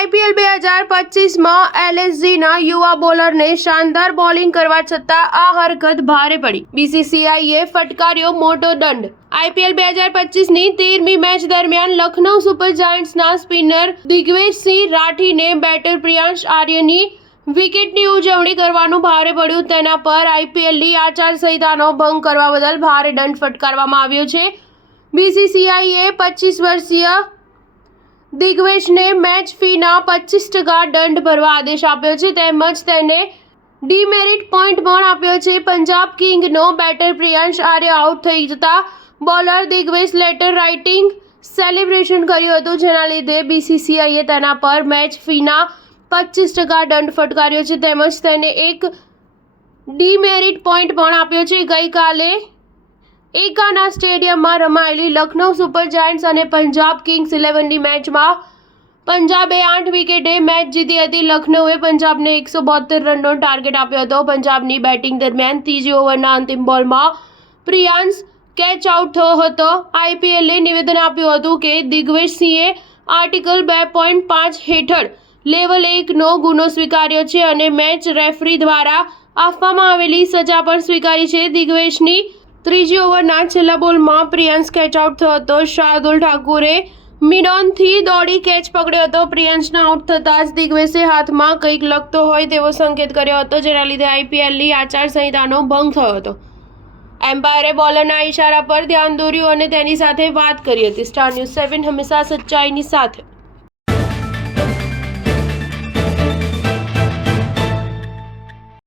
IPL 2025માં એલએસજીના યુવા બોલરને શાનદાર bowling કરવા છતાં આ હરકત ભારે પડી. બીસીસીઆઈએ ફટકાર્યો મોટો દંડ. આઈપીએલ 2025ની 13મી મેચ દરમિયાન લખનઉ સુપર જાયન્ટ્સના સ્પિનર દિગ્વેશસિંહ રાઠીને બેટર પ્રિયાંશ આર્યની વિકેટની ઉજવણી કરવાનું ભારે પડ્યું. તેના પર આઈપીએલની આચારસંહિતાનો ભંગ કરવા બદલ ભારે દંડ ફટકારવામાં આવ્યો છે. બીસીસીઆઈએ 25 વર્ષીય દિગ્વેશને મેચ ફીના 25% દંડ ભરવા આદેશ આપ્યો છે, તેમજ તેને ડીમેરિટ પોઈન્ટ પણ આપ્યો છે. પંજાબ કિંગનો બેટર પ્રિયાંશ આર્ય આઉટ થઈ જતા બોલર દિગ્વેશ લેટર રાઇટિંગ સેલિબ્રેશન કર્યું હતું, જેના લીધે બીસીસીઆઈએ તેના પર મેચ ફીના 25% દંડ ફટકાર્યો છે, તેમજ તેને એક ડીમેરિટ પોઈન્ટ પણ આપ્યો છે. ગઈકાલે એકાના સ્ટેડિયમમાં રમાયેલી લખનઉ સુપર જાયન્ટ્સ અને પંજાબ કિંગ્સ 11ની મેચમાં પંજાબે 8 વિકેટે મેચ જીતી હતી. લખનઉએ પંજાબને 172 રનનો ટાર્ગેટ આપ્યો હતો. પંજાબની બેટિંગ દરમિયાન ત્રીજી ઓવરના અંતિમ બોલમાં પ્રિયાંશ કેચ આઉટ થયો હતો. આઈપીએલે નિવેદન આપ્યું હતું કે દિગ્વેશસિંહે આર્ટિકલ 2.5 હેઠળ લેવલ 1નો ગુનો સ્વીકાર્યો છે અને મેચ રેફરી દ્વારા આપવામાં આવેલી સજા પણ સ્વીકારી છે. દિગ્વેશની ત્રીજી ઓવરના છેલ્લા બોલમાં પ્રિયાંશ કેચ આઉટ થયો હતો. શાર્દુલ ઠાકુરે મિડોનથી દોડી કેચ પકડ્યો હતો. પ્રિયાંશના આઉટ થતાં જ દિગ્વેશે હાથમાં કંઈક લગતો હોય તેવો સંકેત કર્યો હતો, જેના લીધે આઈપીએલની આચારસંહિતાનો ભંગ થયો હતો. એમ્પાયરે બોલરના ઇશારા પર ધ્યાન દોર્યું અને તેની સાથે વાત કરી હતી. સ્ટાર ન્યૂઝ 7 હંમેશા સચ્ચાઈની સાથે.